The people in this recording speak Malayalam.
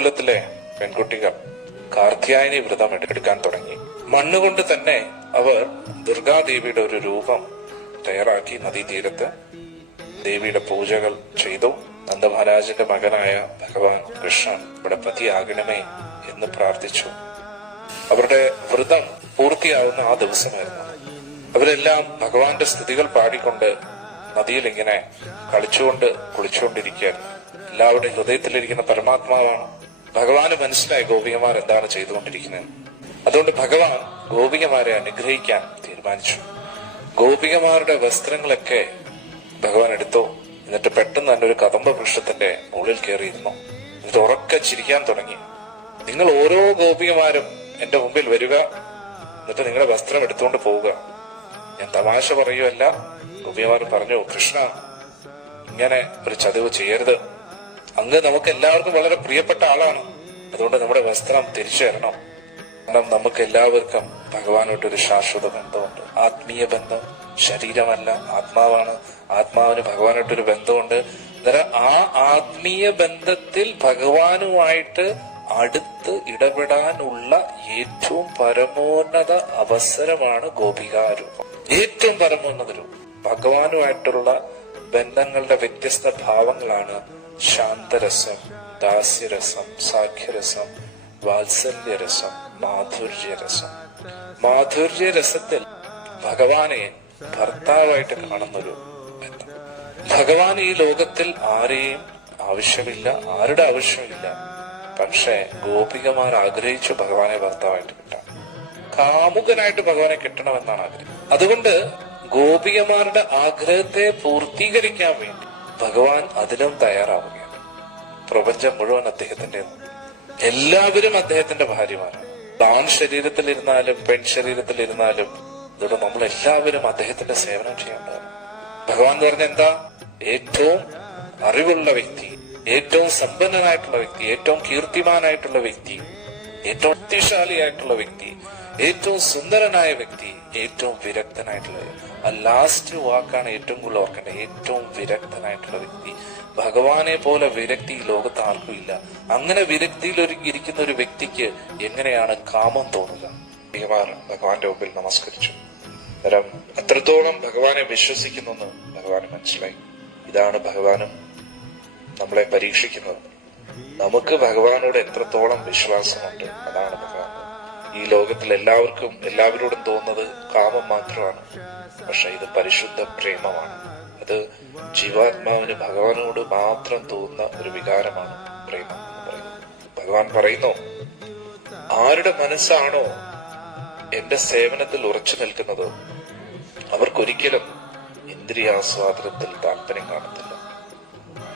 ഗോകുലത്തിലെ പെൺകുട്ടികൾ കാർത്യായനി വ്രതം എടുക്കാൻ തുടങ്ങി. മണ്ണുകൊണ്ട് തന്നെ അവർ ദുർഗാദേവിയുടെ ഒരു രൂപം തയ്യാറാക്കി നദീതീരത്ത് ദേവിയുടെ പൂജകൾ ചെയ്തു. നന്ദമഹാരാജന്റെ മകനായ ഭഗവാൻ കൃഷ്ണൻ ഇവിടെ പതിയാകണമേ എന്ന് പ്രാർത്ഥിച്ചു. അവരുടെ വ്രതം പൂർത്തിയാവുന്ന ആ ദിവസമായിരുന്നു. അവരെല്ലാം ഭഗവാന്റെ സ്തുതികൾ പാടിക്കൊണ്ട് നദിയിൽ ഇങ്ങനെ കളിച്ചുകൊണ്ട് കുളിച്ചുകൊണ്ടിരിക്കുകയായിരുന്നു. എല്ലാവരുടെയും ഹൃദയത്തിലിരിക്കുന്ന പരമാത്മാവാണ് ഭഗവാന് മനസ്സിലായി ഗോപികമാർ എന്താണ് ചെയ്തുകൊണ്ടിരിക്കുന്നത്. അതുകൊണ്ട് ഭഗവാൻ ഗോപികമാരെ അനുഗ്രഹിക്കാൻ തീരുമാനിച്ചു. ഗോപികമാരുടെ വസ്ത്രങ്ങളൊക്കെ ഭഗവാൻ എടുത്തു. എന്നിട്ട് പെട്ടെന്ന് തന്നെ ഒരു കദംബ വൃക്ഷത്തിന്റെ മുകളിൽ കയറിയിരുന്നു. എന്നിട്ട് ഉറക്കെ ചിരിക്കാൻ തുടങ്ങി. നിങ്ങൾ ഓരോ ഗോപികമാരും എന്റെ മുമ്പിൽ വരിക. എന്നിട്ട് നിങ്ങളുടെ വസ്ത്രം എടുത്തുകൊണ്ട് പോവുക. ഞാൻ തമാശ പറയുമല്ല ഗോപികമാർ പറഞ്ഞു കൃഷ്ണ ഇങ്ങനെ ഒരു ചതിവ് ചെയ്യരുത്. അങ്ങ് നമുക്ക് എല്ലാവർക്കും വളരെ പ്രിയപ്പെട്ട ആളാണ്. അതുകൊണ്ട് നമ്മുടെ വസ്ത്രം തിരിച്ചു തരണം. കാരണം നമുക്ക് എല്ലാവർക്കും ഭഗവാനോട്ടൊരു ശാശ്വത ബന്ധമുണ്ട്. ആത്മീയ ബന്ധം ശരീരമല്ല ആത്മാവാണ്. ആത്മാവിന് ഭഗവാനായിട്ടൊരു ബന്ധമുണ്ട്. അന്നേരം ആ ആത്മീയ ബന്ധത്തിൽ ഭഗവാനുമായിട്ട് അടുത്ത് ഇടപെടാനുള്ള ഏറ്റവും പരമോന്നത അവസരമാണ് ഗോപികാരൂപം. ഏറ്റവും പരമോന്നത രൂപം. ഭഗവാനുമായിട്ടുള്ള ബന്ധങ്ങളുടെ വ്യത്യസ്ത ഭാവങ്ങളാണ് ശാന്തരസം ദാസ്യരസം സാഖ്യരസം വാത്സല്യരസം മാധുര്യരസം. മാധുര്യരസത്തിൽ ഭഗവാനെ ഭർത്താവായിട്ട് കാണുന്നൊരു ബന്ധം. ഭഗവാൻ ഈ ലോകത്തിൽ ആരെയും ആവശ്യമില്ല ആരുടെ ആവശ്യമില്ല പക്ഷേ ഗോപികമാർ ആഗ്രഹിച്ചു ഭഗവാനെ ഭർത്താവായിട്ട് കിട്ടാൻ. കാമുകനായിട്ട് ഭഗവാനെ കിട്ടണമെന്നാണ് ആഗ്രഹം. അതുകൊണ്ട് ഗോപികമാരുടെ ആഗ്രഹത്തെ പൂർത്തീകരിക്കാൻ വേണ്ടി ഭഗവാൻ അതിനും തയ്യാറാവുകയാണ്. പ്രപഞ്ചം മുഴുവൻ അദ്ദേഹത്തിന്റെ എല്ലാവരും അദ്ദേഹത്തിന്റെ ഭാര്യമാരാണ്. ആൺ ശരീരത്തിലിരുന്നാലും പെൺ ശരീരത്തിൽ ഇരുന്നാലും ഇതോടെ നമ്മൾ എല്ലാവരും അദ്ദേഹത്തിന്റെ സേവനം ചെയ്യേണ്ടതാണ്. ഭഗവാൻ പറഞ്ഞ എന്താ? ഏറ്റവും അറിവുള്ള വ്യക്തി ഏറ്റവും സമ്പന്നനായിട്ടുള്ള വ്യക്തി ഏറ്റവും കീർത്തിമാനായിട്ടുള്ള വ്യക്തി ഏറ്റവും ശക്തിശാലിയായിട്ടുള്ള വ്യക്തി ഏറ്റവും സുന്ദരനായ വ്യക്തി ഏറ്റവും വിരക്തനായിട്ടുള്ളത്. ആ ലാസ്റ്റ് വാക്കാണ് ഏറ്റവും കൂടുതൽ ഓർക്കേണ്ടത്. ഏറ്റവും വിരക്തനായിട്ടുള്ള വ്യക്തി. ഭഗവാനെ പോലെ വിരക്തി ഈ ലോകത്ത് ആർക്കും ഇല്ല. അങ്ങനെ വിരക്തിയിൽ ഒരു ഇരിക്കുന്ന ഒരു വ്യക്തിക്ക് എങ്ങനെയാണ് കാമം തോന്നുക? ഭഗവാന്റെ മുമ്പിൽ നമസ്കരിച്ചു. കാരണം അത്രത്തോളം ഭഗവാനെ വിശ്വസിക്കുന്നു ഭഗവാൻ ഭഗവാന് മനസ്സിലായി. ഇതാണ് ഭഗവാനും നമ്മളെ പരീക്ഷിക്കുന്നത്. നമുക്ക് ഭഗവാനോട് എത്രത്തോളം വിശ്വാസമുണ്ട്? അതാണ് ഭഗവാൻ ഈ ലോകത്തിൽ എല്ലാവർക്കും എല്ലാവരോടും തോന്നുന്നത് കാമം മാത്രമാണ്. പക്ഷെ ഇത് പരിശുദ്ധ പ്രേമമാണ്. അത് ജീവാത്മാവിന് ഭഗവാനോട് മാത്രം തോന്നുന്ന ഒരു വികാരമാണ് പ്രേമം എന്ന് പറയുന്നത്. ഭഗവാൻ പറയുന്നു ആരുടെ മനസ്സാണോ എന്റെ സേവനത്തിൽ ഉറച്ചു നിൽക്കുന്നത് അവർക്കൊരിക്കലും ഇന്ദ്രിയാസ്വാദനത്തിൽ താല്പര്യം കാണത്തില്ല.